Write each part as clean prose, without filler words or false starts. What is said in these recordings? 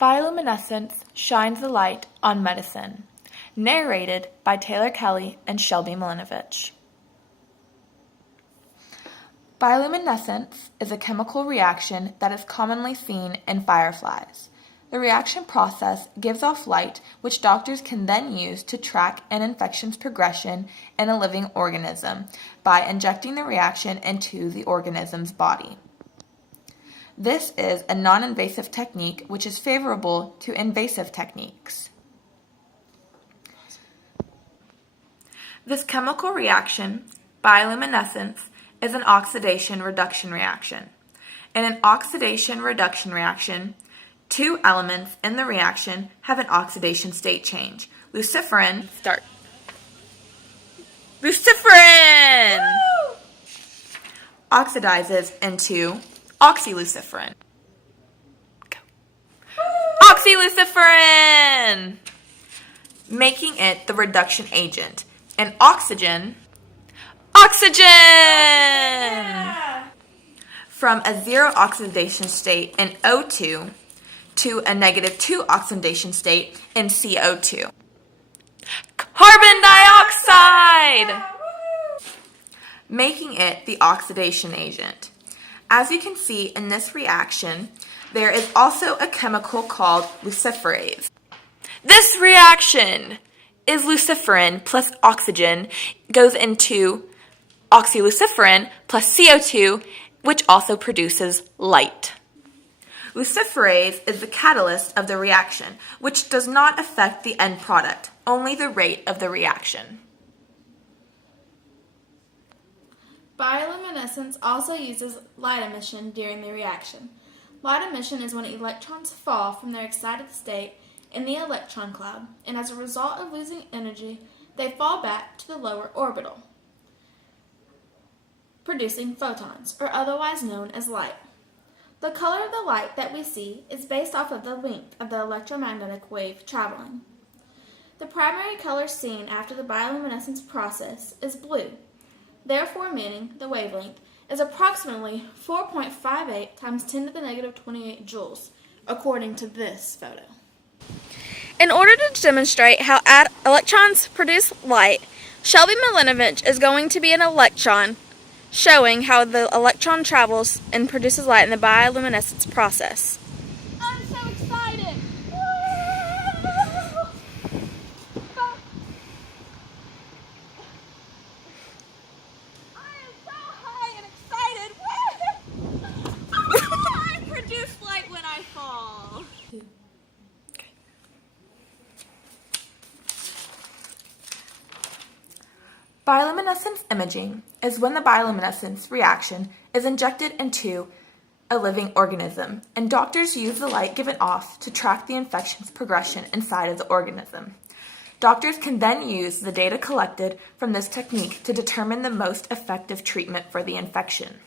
Bioluminescence shines the light on medicine. Narrated by Taylor Kelly and Shelby Milinovich. Bioluminescence is a chemical reaction that is commonly seen in fireflies. The reaction process gives off light which doctors can then use to track an infection's progression in a living organism by injecting the reaction into the organism's body. This is a non-invasive technique which is favorable to invasive techniques. This chemical reaction, bioluminescence, is an oxidation-reduction reaction. In an oxidation-reduction reaction, two elements in the reaction have an oxidation state change. Luciferin oxidizes into oxyluciferin. Oxyluciferin! Making it the reduction agent. And oxygen! From a 0 oxidation state in O2 to a -2 oxidation state in CO2. Carbon dioxide! Making it the oxidation agent. As you can see in this reaction, there is also a chemical called luciferase. This reaction is luciferin plus oxygen goes into oxyluciferin plus CO2, which also produces light. Luciferase is the catalyst of the reaction, which does not affect the end product, only the rate of the reaction. Bioluminescence also uses light emission during the reaction. Light emission is when electrons fall from their excited state in the electron cloud, and as a result of losing energy, they fall back to the lower orbital, producing photons, or otherwise known as light. The color of the light that we see is based off of the length of the electromagnetic wave traveling. The primary color seen after the bioluminescence process is blue, therefore meaning the wavelength is approximately 4.58 times 10 to the negative 28 joules, according to this photo. In order to demonstrate how electrons produce light, Shelby Milinovich is going to be an electron, showing how the electron travels and produces light in the bioluminescence process. I'm so excited! I am so high and excited! I produce light when I fall. Bioluminescence imaging is when the bioluminescence reaction is injected into a living organism, and doctors use the light given off to track the infection's progression inside of the organism. Doctors can then use the data collected from this technique to determine the most effective treatment for the infection.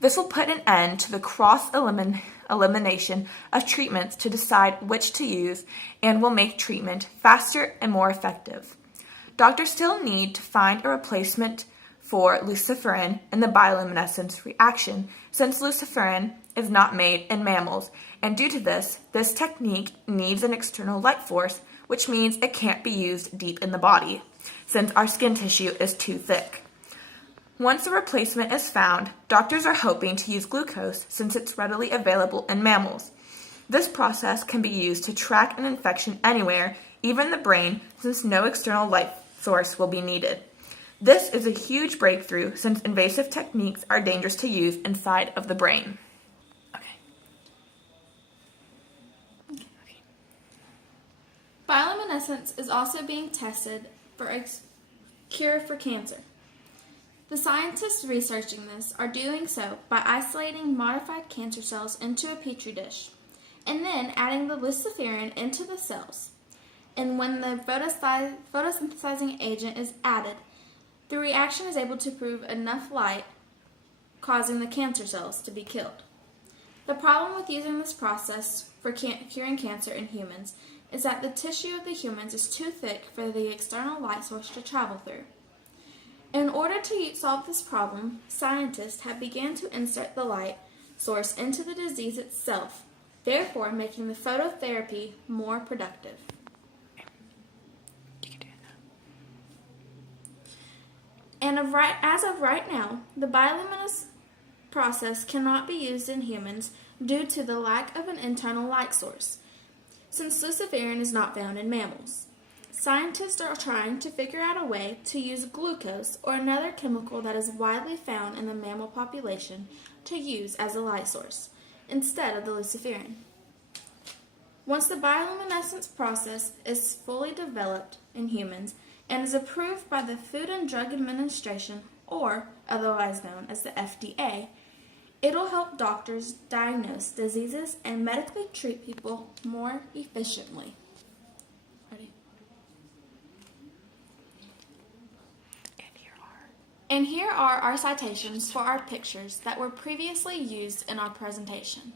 This will put an end to the cross-elimination of treatments to decide which to use and will make treatment faster and more effective. Doctors still need to find a replacement for luciferin in the bioluminescence reaction, since luciferin is not made in mammals, and due to this technique needs an external light source, which means it can't be used deep in the body, since our skin tissue is too thick. Once a replacement is found, doctors are hoping to use glucose since it's readily available in mammals. This process can be used to track an infection anywhere, even the brain, since no external light source will be needed. This is a huge breakthrough since invasive techniques are dangerous to use inside of the brain. Bioluminescence is also being tested for a cure for cancer. The scientists researching this are doing so by isolating modified cancer cells into a petri dish and then adding the luciferin into the cells. And when the photosynthesizing agent is added, the reaction is able to produce enough light, causing the cancer cells to be killed. The problem with using this process for curing cancer in humans is that the tissue of the humans is too thick for the external light source to travel through. In order to solve this problem, scientists have begun to insert the light source into the disease itself therefore making the phototherapy more productive. You can do that. And as of right now, the bioluminescence process cannot be used in humans due to the lack of an internal light source, since luciferin is not found in mammals. Scientists are trying to figure out a way to use glucose or another chemical that is widely found in the mammal population to use as a light source, instead of the luciferin. Once the bioluminescence process is fully developed in humans and is approved by the Food and Drug Administration, or otherwise known as the FDA, it'll help doctors diagnose diseases and medically treat people more efficiently. Ready? And here are our citations for our pictures that were previously used in our presentation.